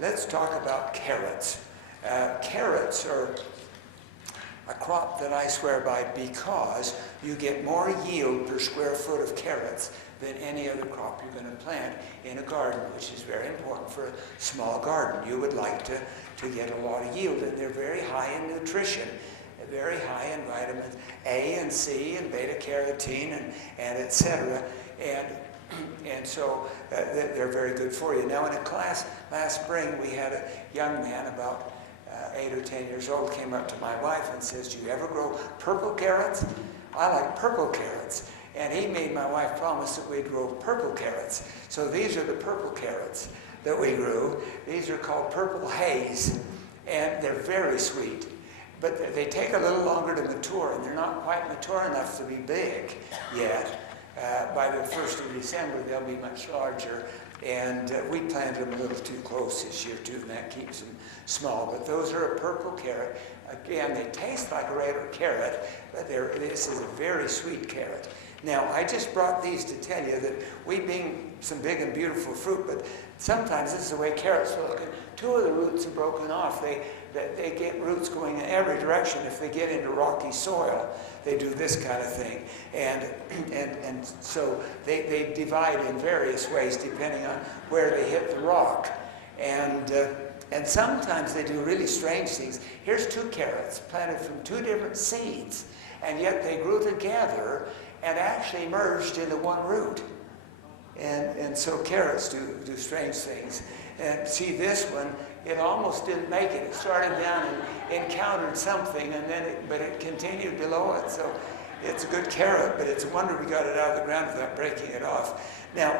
Let's talk about carrots. Carrots are a crop that I swear by because you get more yield per square foot of carrots than any other crop you're going to plant in a garden, which is very important for a small garden. You would like to get a lot of yield, and they're very high in nutrition, very high in vitamins A and C and beta-carotene and etc. And so they're very good for you. Now, in a class last spring, we had a young man about 8 or 10 years old came up to my wife and says, "Do you ever grow purple carrots?" I like purple carrots. And he made my wife promise that we'd grow purple carrots. So these are the purple carrots that we grew. These are called Purple Haze, and they're very sweet. But they take a little longer to mature, and they're not quite mature enough to be big yet. By the 1st of December, they'll be much larger. And we planted them a little too close this year, too, and that keeps them small. But those are a purple carrot. Again, they taste like a regular carrot, but this is a very sweet carrot. Now, I just brought these to tell you that we being some big and beautiful fruit, but sometimes this is the way carrots look. And 2 of the roots are broken off. They get roots going in every direction. If they get into rocky soil, they do this kind of thing. And so they divide in various ways depending on where they hit the rock. And sometimes they do really strange things. Here's 2 carrots planted from 2 different seeds, and yet they grew together and actually merged into one root. And so carrots do strange things. And see this one, it almost didn't make it. It started down and encountered something, and then but it continued below it. So it's a good carrot, but it's a wonder we got it out of the ground without breaking it off. Now,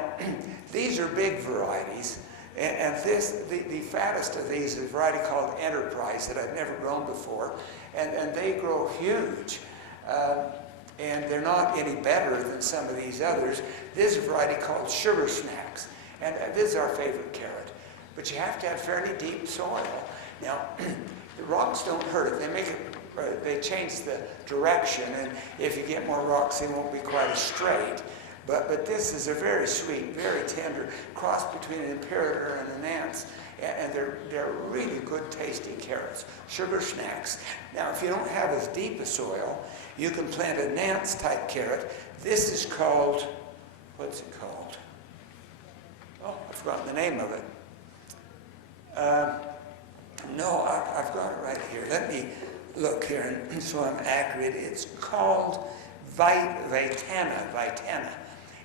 these are big varieties. And the fattest of these is a variety called Enterprise that I've never grown before. And they grow huge. And they're not any better than some of these others. This is a variety called Sugar Snacks. And this is our favorite carrot. But you have to have fairly deep soil. Now, the rocks don't hurt it. They change the direction. And if you get more rocks, they won't be quite as straight. But this is a very sweet, very tender cross between an Imperator and a Nance. And they're really good tasting carrots, Sugar Snacks. Now, if you don't have as deep a soil, you can plant a Nance type carrot. This is called, what's it called? Oh, I've forgotten the name of it. No, I've got it right here. Let me look here and so I'm accurate. It's called Vitana.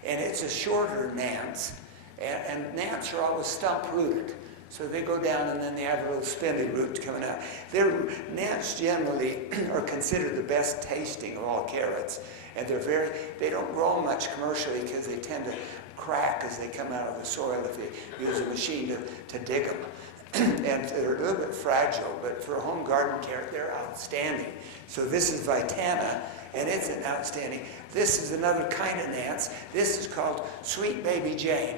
And it's a shorter Nance. And Nance are always stump-rooted. So they go down and then they have a little spindly root coming out. Nance generally are considered the best tasting of all carrots. And they don't grow much commercially because they tend to crack as they come out of the soil if they use a machine to dig them. And they're a little bit fragile, but for a home garden carrot, they're outstanding. So this is Vitana, and it's an outstanding. This is another kind of Nance. This is called Sweet Baby Jane.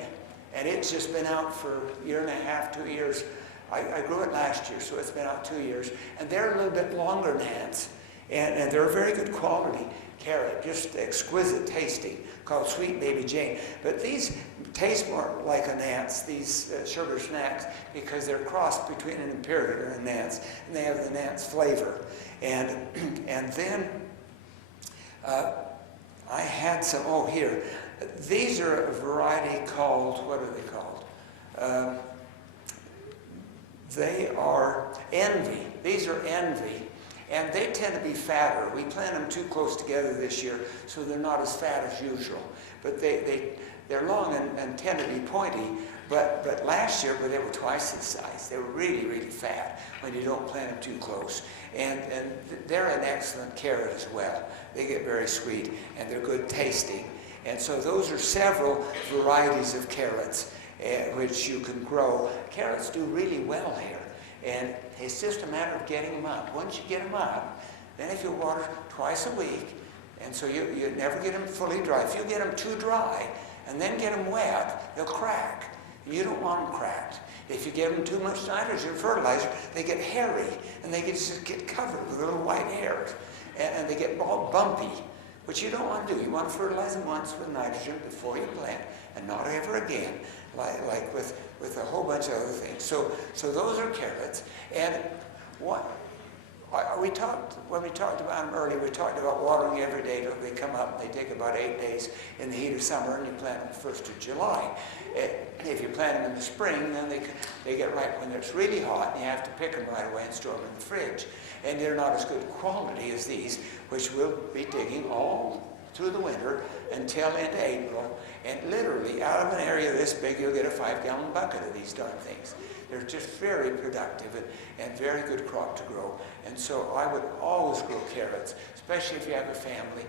And it's just been out for a year and a half, 2 years. I grew it last year, so it's been out 2 years. And they're a little bit longer Nance. And they're a very good quality carrot, just exquisite tasting, called Sweet Baby Jane. But these taste more like a Nance, these Sugar Snacks, because they're crossed between an Imperator and a Nance. And they have the Nance flavor. And then I had some, here. These are a variety called, what are they called? They are Envy. These are Envy. And they tend to be fatter. We plant them too close together this year, so they're not as fat as usual. But they're long and tend to be pointy. But last year, they were twice this size. They were really, really fat when you don't plant them too close. And they're an excellent carrot as well. They get very sweet, and they're good tasting. And so those are several varieties of carrots which you can grow. Carrots do really well here. And it's just a matter of getting them up. Once you get them up, then if you water twice a week, and so you never get them fully dry. If you get them too dry and then get them wet, they'll crack. You don't want them cracked. If you give them too much nitrogen fertilizer, they get hairy, and they just get covered with little white hairs, and they get all bumpy, which you don't want to do. You want to fertilize them once with nitrogen before you plant, and not ever again, like with with a whole bunch of other things. So those are carrots. And what when we talked about them earlier, we talked about watering every day till they come up. They take about 8 days in the heat of summer, and you plant them the 1st of July. If you plant them in the spring, then they get ripe when it's really hot, and you have to pick them right away and store them in the fridge. And they're not as good quality as these, which we'll be digging all through the winter until into April. And literally, out of an area this big, you'll get a 5-gallon bucket of these darn things. They're just very productive and very good crop to grow. And so I would always grow carrots, especially if you have a family.